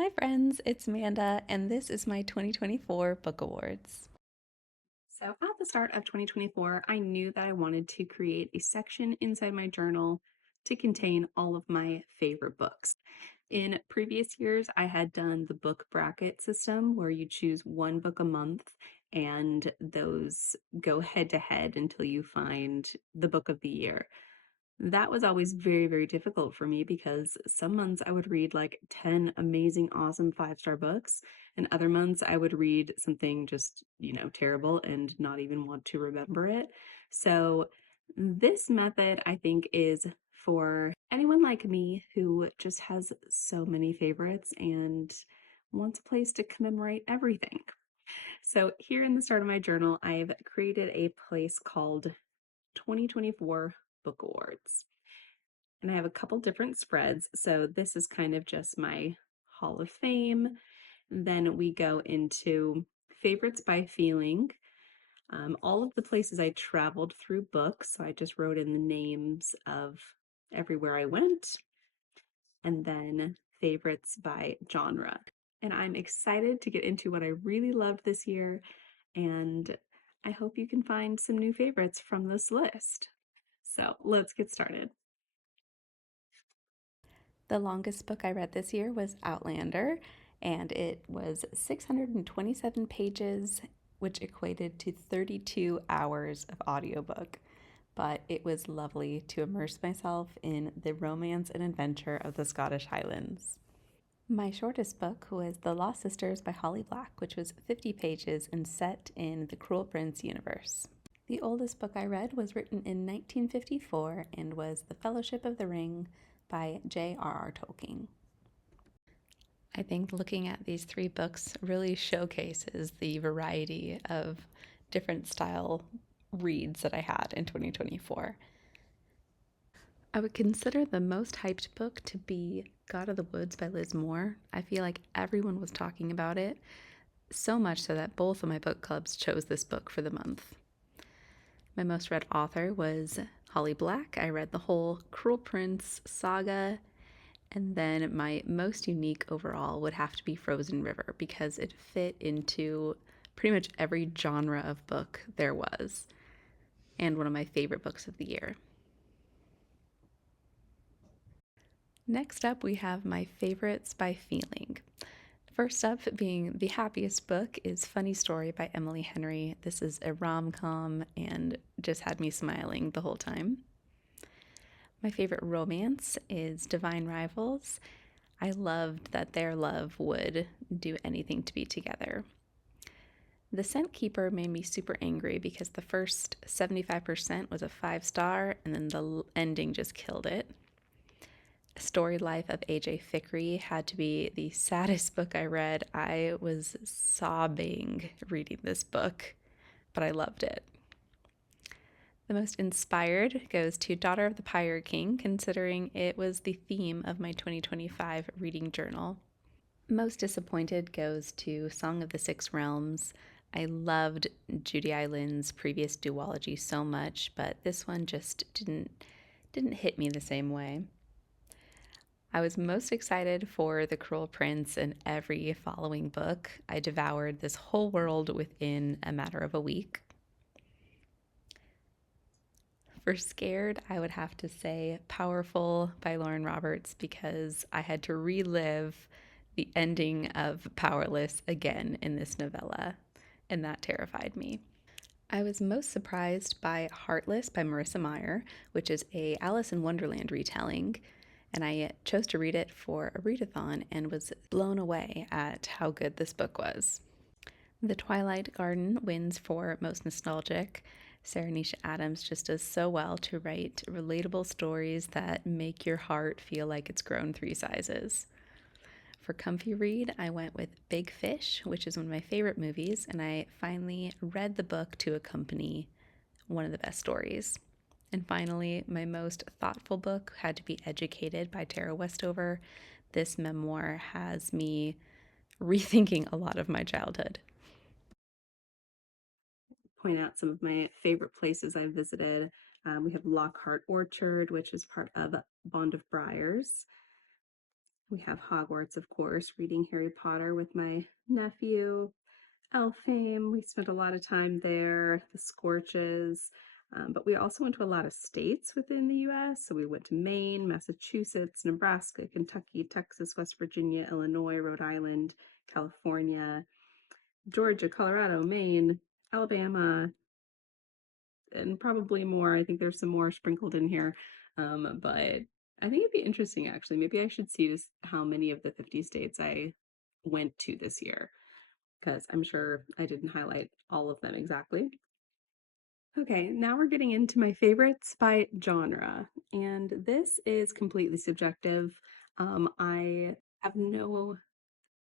Hi, friends, it's Manda, and this is my 2024 Book Awards. So, at the start of 2024, I knew that I wanted to create a section inside my journal to contain all of my favorite books. In previous years, I had done the book bracket system where you choose one book a month and those go head to head until you find the book of the year. That was always very, very difficult for me because some months I would read like 10 amazing, awesome five-star books, and other months I would read something just, terrible and not even want to remember it. So, this method I think is for anyone like me who just has so many favorites and wants a place to commemorate everything. So, here in the start of my journal, I've created a place called 2024 Book Awards. And I have a couple different spreads. So this is kind of just my Hall of Fame. Then we go into favorites by feeling. All of the places I traveled through books. So I just wrote in the names of everywhere I went. And then favorites by genre. And I'm excited to get into what I really loved this year. And I hope you can find some new favorites from this list. So let's get started. The longest book I read this year was Outlander, and it was 627 pages, which equated to 32 hours of audiobook. But it was lovely to immerse myself in the romance and adventure of the Scottish Highlands. My shortest book was The Lost Sisters by Holly Black, which was 50 pages and set in the Cruel Prince universe. The oldest book I read was written in 1954 and was The Fellowship of the Ring by J.R.R. Tolkien. I think looking at these three books really showcases the variety of different style reads that I had in 2024. I would consider the most hyped book to be God of the Woods by Liz Moore. I feel like everyone was talking about it, so much so that both of my book clubs chose this book for the month. My most read author was Holly Black. I read the whole Cruel Prince saga. And then my most unique overall would have to be Frozen River because it fit into pretty much every genre of book there was, and one of my favorite books of the year. Next up, we have my favorites by feeling. First up, being the happiest book, is Funny Story by Emily Henry. This is a rom com and just had me smiling the whole time. My favorite romance is Divine Rivals. I loved that their love would do anything to be together. The Scent Keeper made me super angry because the first 75% was a 5-star and then the ending just killed it. Story Life of A.J. Fikry had to be the saddest book I read. I was sobbing reading this book, but I loved it. The most inspired goes to Daughter of the Pirate King, considering it was the theme of my 2025 reading journal. Most disappointed goes to Song of the Six Realms. I loved Judy Island's previous duology so much, but this one just didn't hit me the same way. I was most excited for The Cruel Prince and every following book. I devoured this whole world within a matter of a week. For Scared, I would have to say Powerful by Lauren Roberts because I had to relive the ending of Powerless again in this novella, and that terrified me. I was most surprised by Heartless by Marissa Meyer, which is a Alice in Wonderland retelling, and I chose to read it for a readathon and was blown away at how good this book was. The Twilight Garden wins for most nostalgic. Sarah Nisha Adams just does so well to write relatable stories that make your heart feel like it's grown 3 sizes. For comfy read, I went with Big Fish, which is one of my favorite movies, and I finally read the book to accompany one of the best stories. And finally, my most thoughtful book had to be Educated by Tara Westover. This memoir has me rethinking a lot of my childhood. Point out some of my favorite places I've visited. We have Lockhart Orchard, which is part of Bond of Briars. We have Hogwarts, of course, reading Harry Potter with my nephew. Elfame, we spent a lot of time there, the Scorches, but we also went to a lot of states within the US. So we went to Maine, Massachusetts, Nebraska, Kentucky, Texas, West Virginia, Illinois, Rhode Island, California, Georgia, Colorado, Maine, Alabama, and probably more. I think there's some more sprinkled in here. But I think it'd be interesting actually. Maybe I should see just how many of the 50 states I went to this year, because I'm sure I didn't highlight all of them exactly. Okay, now we're getting into my favorites by genre, and this is completely subjective. I have no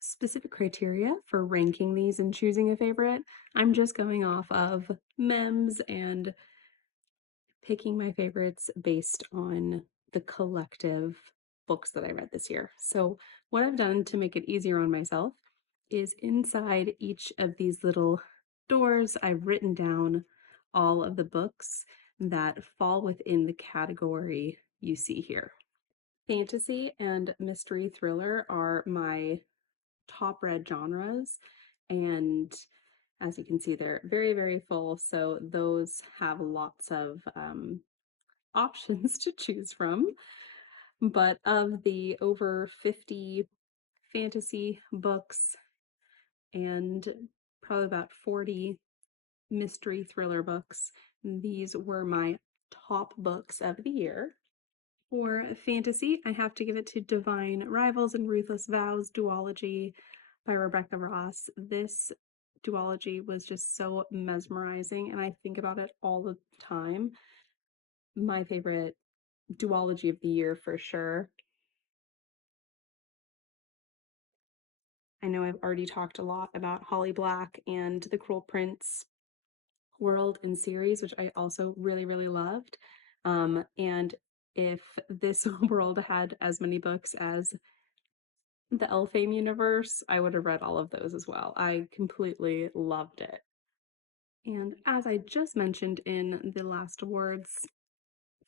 specific criteria for ranking these and choosing a favorite. I'm just going off of memes and picking my favorites based on the collective books that I read this year. So, what I've done to make it easier on myself is inside each of these little doors, I've written down all of the books that fall within the category you see here. Fantasy and mystery thriller are my top read genres, and as you can see, they're very, very full. So, those have lots of options to choose from. But of the over 50 fantasy books and probably about 40 mystery thriller books, these were my top books of the year. For fantasy, I have to give it to Divine Rivals and Ruthless Vows duology by Rebecca Ross. This duology was just so mesmerizing, and I think about it all the time. My favorite duology of the year for sure. I know I've already talked a lot about Holly Black and the Cruel Prince world and series, which I also really, really loved. And if this world had as many books as the Elfame universe, I would have read all of those as well. I completely loved it. And as I just mentioned in the last awards,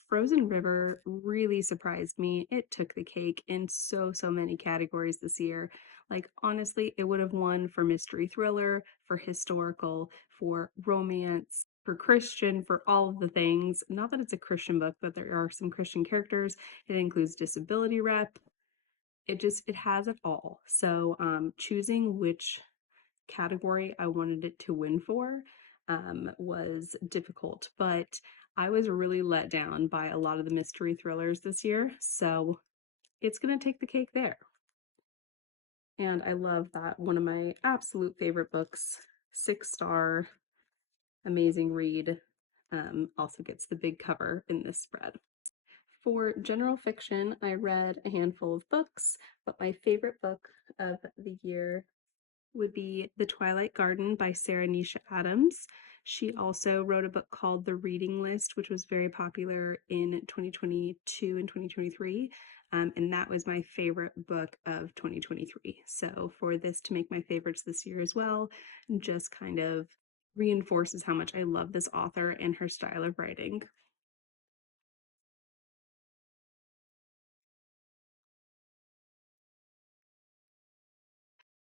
Frozen River really surprised me. It took the cake in so many categories this year. Like, honestly, it would have won for mystery thriller, for historical, for romance, for Christian, for all of the things. Not that it's a Christian book, but there are some Christian characters. It includes disability rep. It has it all. So, choosing which category I wanted it to win for was difficult, but I was really let down by a lot of the mystery thrillers this year, so it's going to take the cake there. And I love that one of my absolute favorite books, 6-star, amazing read, also gets the big cover in this spread. For general fiction, I read a handful of books, but my favorite book of the year would be The Twilight Garden by Sarah Nisha Adams. She also wrote a book called The Reading List, which was very popular in 2022 and 2023. And that was my favorite book of 2023. So for this to make my favorites this year as well, just kind of reinforces how much I love this author and her style of writing.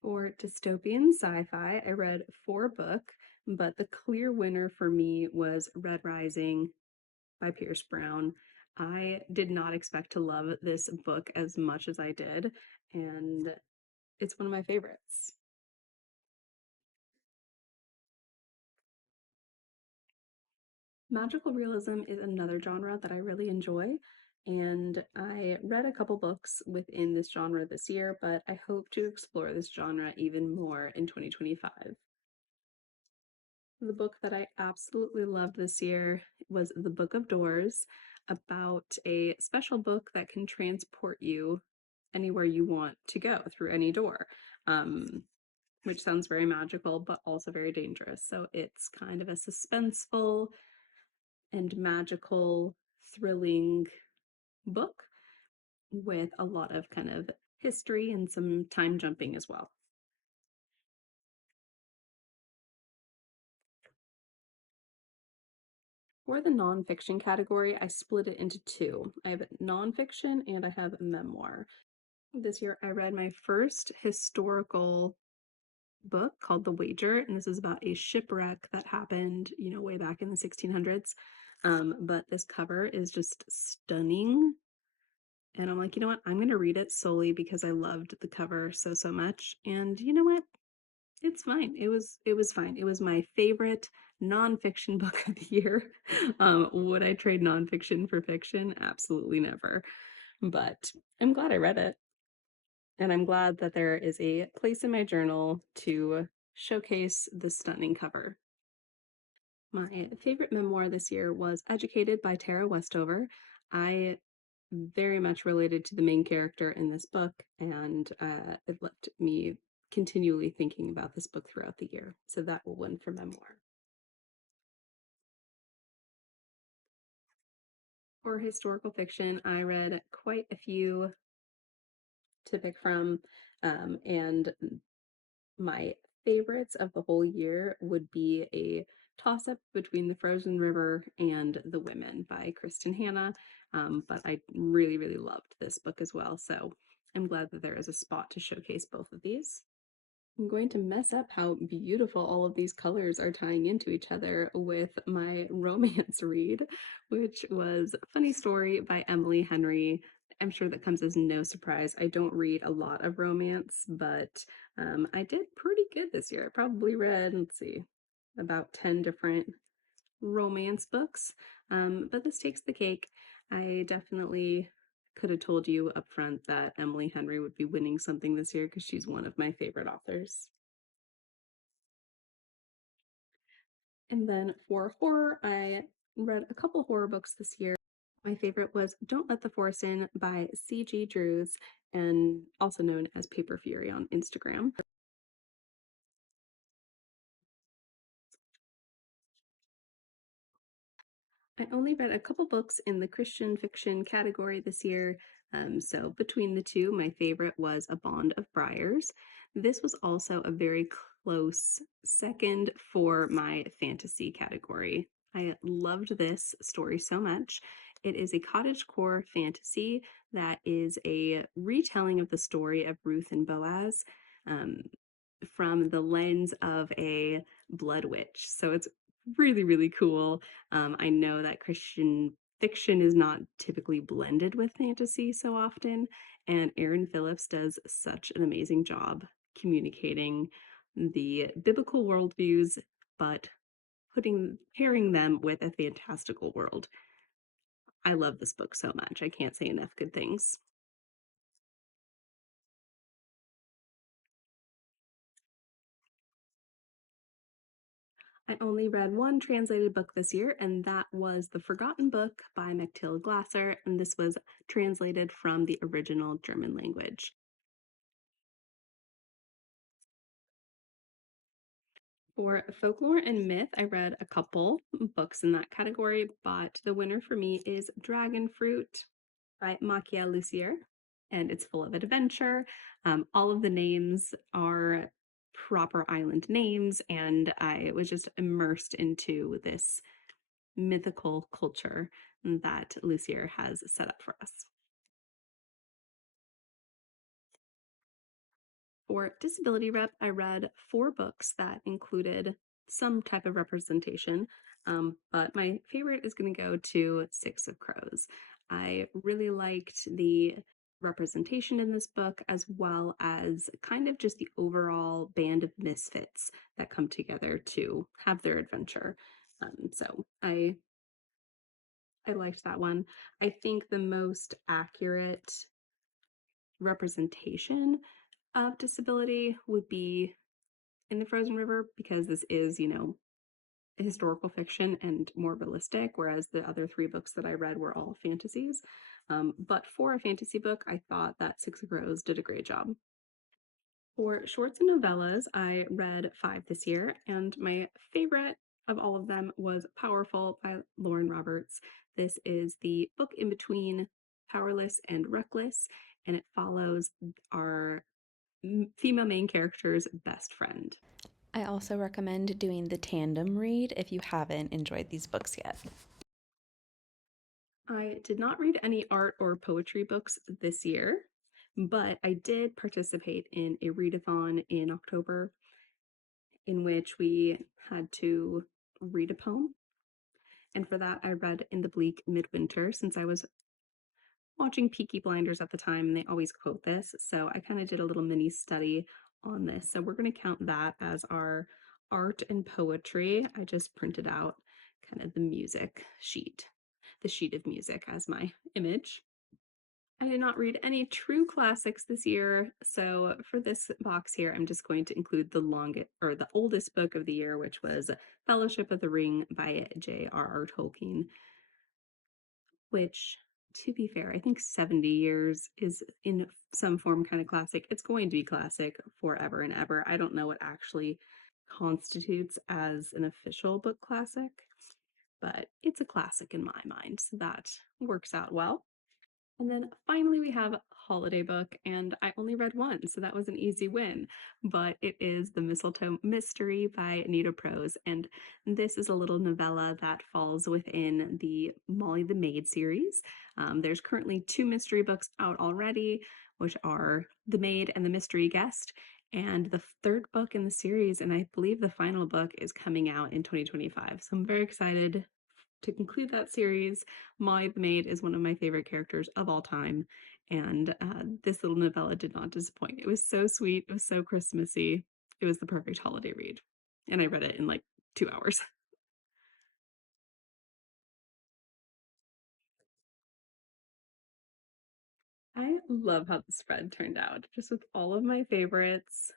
For dystopian sci-fi, I read 4 books, but the clear winner for me was Red Rising by Pierce Brown. I did not expect to love this book as much as I did, and it's one of my favorites. Magical realism is another genre that I really enjoy, and I read a couple books within this genre this year, but I hope to explore this genre even more in 2025. The book that I absolutely loved this year was The Book of Doors, about a special book that can transport you anywhere you want to go through any door, which sounds very magical, but also very dangerous. So it's kind of a suspenseful and magical, thrilling book with a lot of kind of history and some time jumping as well. For the nonfiction category, I split it into two. I have nonfiction and I have memoir. This year, I read my first historical book called The Wager, and this is about a shipwreck that happened, way back in the 1600s. But this cover is just stunning. And I'm like, you know what? I'm going to read it solely because I loved the cover so, so much. And you know what? It's fine. It was fine. It was my favorite nonfiction book of the year. Would I trade nonfiction for fiction? Absolutely never. But I'm glad I read it. And I'm glad that there is a place in my journal to showcase the stunning cover. My favorite memoir this year was Educated by Tara Westover. I very much related to the main character in this book, and it left me continually thinking about this book throughout the year. So that will win for memoir. For historical fiction, I read quite a few to pick from, and my favorites of the whole year would be a toss up between The Frozen River and The Women by Kristen Hanna. But I really, really loved this book as well. So I'm glad that there is a spot to showcase both of these. I'm going to mess up how beautiful all of these colors are tying into each other with my romance read, which was Funny Story by Emily Henry. I'm sure that comes as no surprise. I don't read a lot of romance, but I did pretty good this year. I probably read, let's see, about 10 different romance books, but this takes the cake. I definitely could have told you up front that Emily Henry would be winning something this year because she's one of my favorite authors. And then for horror, I read a couple horror books this year. My favorite was Don't Let the Force In by C.G. Drews, and also known as Paper Fury on Instagram. I only read a couple books in the Christian fiction category this year. So between the two, my favorite was A Bond of Briars. This was also a very close second for my fantasy category. I loved this story so much. It is a cottagecore fantasy that is a retelling of the story of Ruth and Boaz. Um, from the lens of a blood witch. So it's really, really cool. I know that Christian fiction is not typically blended with fantasy so often, and Erin Phillips does such an amazing job communicating the biblical worldviews, but pairing them with a fantastical world. I love this book so much. I can't say enough good things. I only read one translated book this year, and that was The Forgotten Book by Mechtilde Glasser, and this was translated from the original German language. For folklore and myth, I read a couple books in that category, but the winner for me is Dragon Fruit by Makia Lucier, and it's full of adventure. All of the names are proper island names, and I was just immersed into this mythical culture that Lucier has set up for us. For disability rep, I read 4 books that included some type of representation, but my favorite is going to go to Six of Crows. I really liked the representation in this book, as well as kind of just the overall band of misfits that come together to have their adventure. So I liked that one. I think the most accurate representation of disability would be in the Frozen River because this is, historical fiction and more realistic, whereas the other 3 books that I read were all fantasies. But for a fantasy book, I thought that Six of Crows did a great job. For shorts and novellas, I read 5 this year, and my favorite of all of them was Powerful by Lauren Roberts. This is the book in between Powerless and Reckless, and it follows our female main character's best friend. I also recommend doing the tandem read if you haven't enjoyed these books yet. I did not read any art or poetry books this year, But I did participate in a readathon in October in which we had to read a poem. And for that, I read In the Bleak Midwinter since I was watching Peaky Blinders at the time, and they always quote this. So I kind of did a little mini study on this. So we're going to count that as our art and poetry. I just printed out kind of the music sheet, the sheet of music as my image. I did not read any true classics this year, so for this box here, I'm just going to include the longest or the oldest book of the year, which was Fellowship of the Ring by J.R.R. Tolkien, which, to be fair, I think 70 years is in some form kind of classic. It's going to be classic forever and ever. I don't know what actually constitutes as an official book classic, but it's a classic in my mind, so that works out well. And then finally, we have a holiday book, and I only read one, so that was an easy win. But it is The Mistletoe Mystery by Anita Prose, and this is a little novella that falls within the Molly the Maid series. There's currently two mystery books out already, which are The Maid and the Mystery Guest. And the third book in the series, and I believe the final book, is coming out in 2025. So I'm very excited to conclude that series. Molly the Maid is one of my favorite characters of all time, and this little novella did not disappoint. It was so sweet, it was so Christmassy, it was the perfect holiday read, and I read it in like 2 hours. I love how the spread turned out, just with all of my favorites.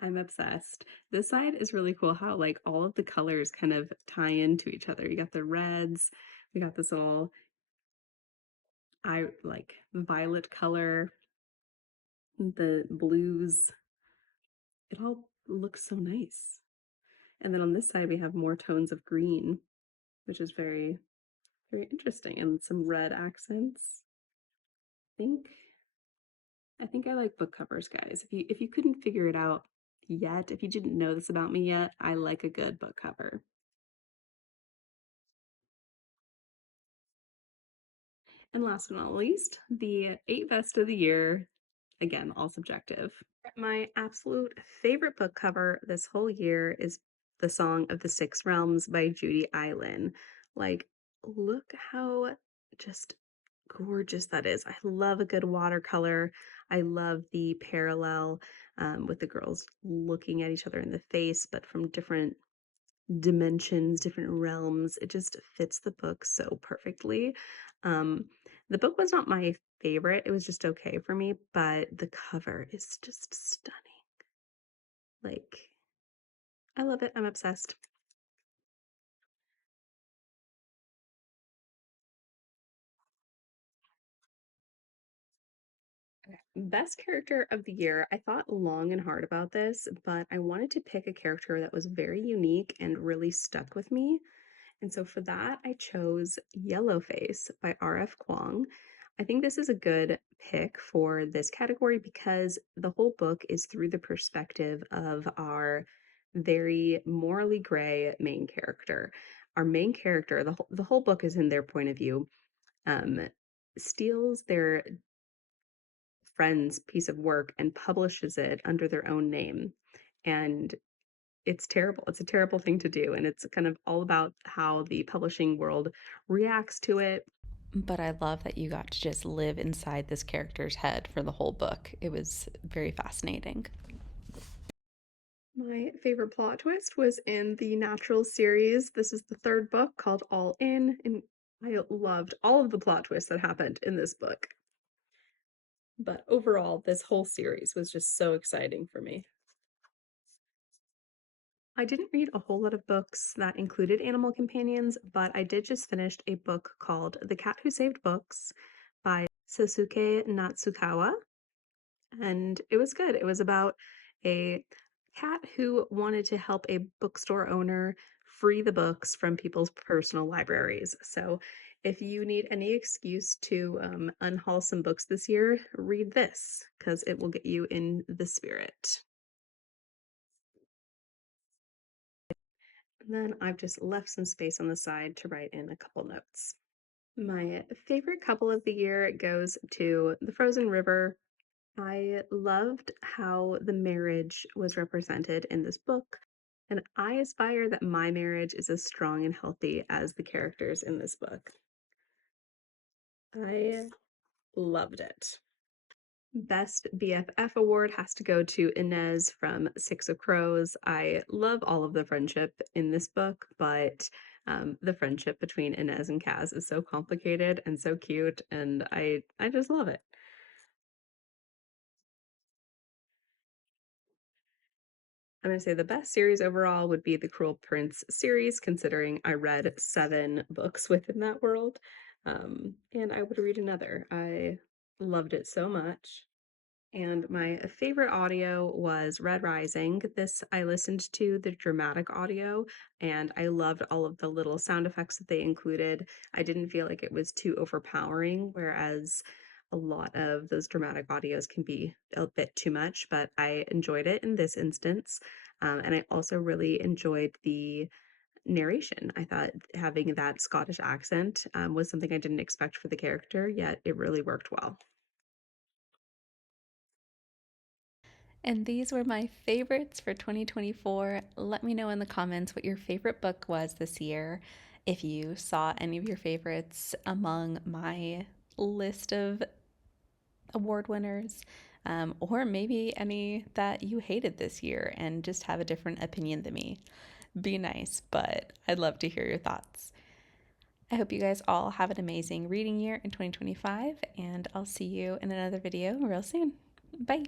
I'm obsessed. This side is really cool how like all of the colors kind of tie into each other. You got the reds, we got this little I like violet color, the blues. It all looks so nice. And then on this side, we have more tones of green, which is very, very interesting, and some red accents. I think I think I like book covers, guys. If you couldn't figure it out yet, if you didn't know this about me yet, I like a good book cover. And last but not least, the eight best of the year. Again, all subjective. My absolute favorite book cover this whole year is The Song of the Six Realms by Judy Eilen. Like, look how just gorgeous that is. I love a good watercolor. I love the parallel with the girls looking at each other in the face, but from different dimensions, different realms. It just fits the book so perfectly. Um, the book was not my favorite. It was just okay for me, but the cover is just stunning. Like, I love it. I'm obsessed. Okay. Best character of the year. I thought long and hard about this, but I wanted to pick a character that was very unique and really stuck with me. And so for that, I chose Yellowface by R.F. Kuang. I think this is a good pick for this category because the whole book is through the perspective of our very morally gray main character. Our main character, the whole book is in their point of view, um, steals their friend's piece of work and publishes it under their own name. And it's terrible. It's a terrible thing to do. And it's kind of all about how the publishing world reacts to it. But I love that you got to just live inside this character's head for the whole book. It was very fascinating. My favorite plot twist was in the Natural series. This is the third book called All In, and I loved all of the plot twists that happened in this book. But overall, this whole series was just so exciting for me. I didn't read a whole lot of books that included animal companions, but I did just finish a book called The Cat Who Saved Books by Sasuke Natsukawa, and it was good. It was about a cat who wanted to help a bookstore owner free the books from people's personal libraries. So if you need any excuse to unhaul some books this year, read this because it will get you in the spirit. And then I've just left some space on the side to write in a couple notes. My favorite couple of the year goes to The Frozen River I loved how the marriage was represented in this book, and I aspire that my marriage is as strong and healthy as the characters in this book. I loved it. Best BFF award has to go to Inez from Six of Crows. I love all of the friendship in this book, but the friendship between Inez and Kaz is so complicated and so cute, and I just love it. I'm going to say the best series overall would be the Cruel Prince series, considering I read 7 books within that world. And I would read another. I loved it so much. And my favorite audio was Red Rising. This I listened to the dramatic audio and I loved all of the little sound effects that they included. I didn't feel like it was too overpowering, whereas a lot of those dramatic audios can be a bit too much, but I enjoyed it in this instance. And I also really enjoyed the narration. I thought having that Scottish accent was something I didn't expect for the character, yet it really worked well. And these were my favorites for 2024. Let me know in the comments what your favorite book was this year. If you saw any of your favorites among my list of award winners, or maybe any that you hated this year and just have a different opinion than me. Be nice, but I'd love to hear your thoughts. I hope you guys all have an amazing reading year in 2025, and I'll see you in another video real soon. Bye.